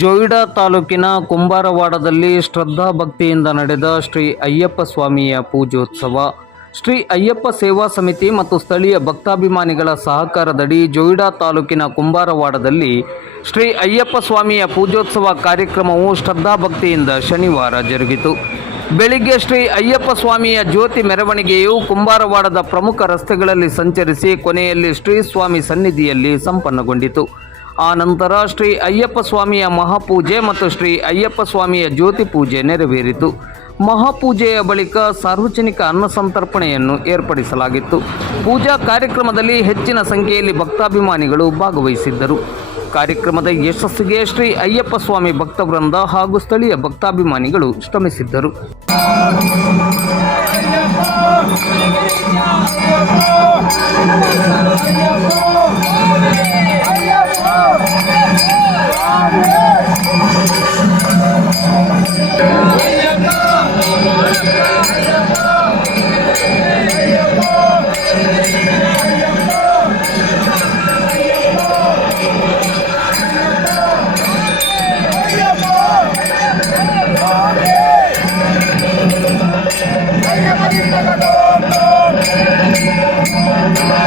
ಜೋಯಿಡಾ ತಾಲೂಕಿನ ಕುಂಬಾರವಾಡದಲ್ಲಿ ಶ್ರದ್ಧಾ ಭಕ್ತಿಯಿಂದ ನಡೆದ ಶ್ರೀ ಅಯ್ಯಪ್ಪ ಸ್ವಾಮಿಯ ಪೂಜೋತ್ಸವ. ಶ್ರೀ ಅಯ್ಯಪ್ಪ ಸೇವಾ ಸಮಿತಿ ಮತ್ತು ಸ್ಥಳೀಯ ಭಕ್ತಾಭಿಮಾನಿಗಳ ಸಹಕಾರದಡಿ ಜೋಯಿಡಾ ತಾಲೂಕಿನ ಕುಂಬಾರವಾಡದಲ್ಲಿ ಶ್ರೀ ಅಯ್ಯಪ್ಪ ಸ್ವಾಮಿಯ ಪೂಜೋತ್ಸವ ಕಾರ್ಯಕ್ರಮವು ಶ್ರದ್ಧಾ ಭಕ್ತಿಯಿಂದ ಶನಿವಾರ ಜರುಗಿತು. ಬೆಳಿಗ್ಗೆ ಶ್ರೀ ಅಯ್ಯಪ್ಪ ಸ್ವಾಮಿಯ ಜ್ಯೋತಿ ಮೆರವಣಿಗೆಯು ಕುಂಬಾರವಾಡದ ಪ್ರಮುಖ ರಸ್ತೆಗಳಲ್ಲಿ ಸಂಚರಿಸಿ ಕೊನೆಯಲ್ಲಿ ಶ್ರೀ ಸ್ವಾಮಿ ಸನ್ನಿಧಿಯಲ್ಲಿ ಸಂಪನ್ನಗೊಂಡಿತು. ಆ ನಂತರ ಶ್ರೀ ಅಯ್ಯಪ್ಪ ಸ್ವಾಮಿಯ ಮಹಾಪೂಜೆ ಮತ್ತು ಶ್ರೀ ಅಯ್ಯಪ್ಪ ಸ್ವಾಮಿಯ ಜ್ಯೋತಿ ಪೂಜೆ ನೆರವೇರಿತು. ಮಹಾಪೂಜೆಯ ಬಳಿಕ ಸಾರ್ವಜನಿಕ ಅನ್ನ ಸಂತರ್ಪಣೆಯನ್ನು ಏರ್ಪಡಿಸಲಾಗಿತ್ತು. ಪೂಜಾ ಕಾರ್ಯಕ್ರಮದಲ್ಲಿ ಹೆಚ್ಚಿನ ಸಂಖ್ಯೆಯಲ್ಲಿ ಭಕ್ತಾಭಿಮಾನಿಗಳು ಭಾಗವಹಿಸಿದ್ದರು. ಕಾರ್ಯಕ್ರಮದ ಯಶಸ್ಸಿಗೆ ಶ್ರೀ ಅಯ್ಯಪ್ಪ ಸ್ವಾಮಿ ಭಕ್ತವೃಂದ ಹಾಗೂ ಸ್ಥಳೀಯ ಭಕ್ತಾಭಿಮಾನಿಗಳು ಶ್ರಮಿಸಿದ್ದರು.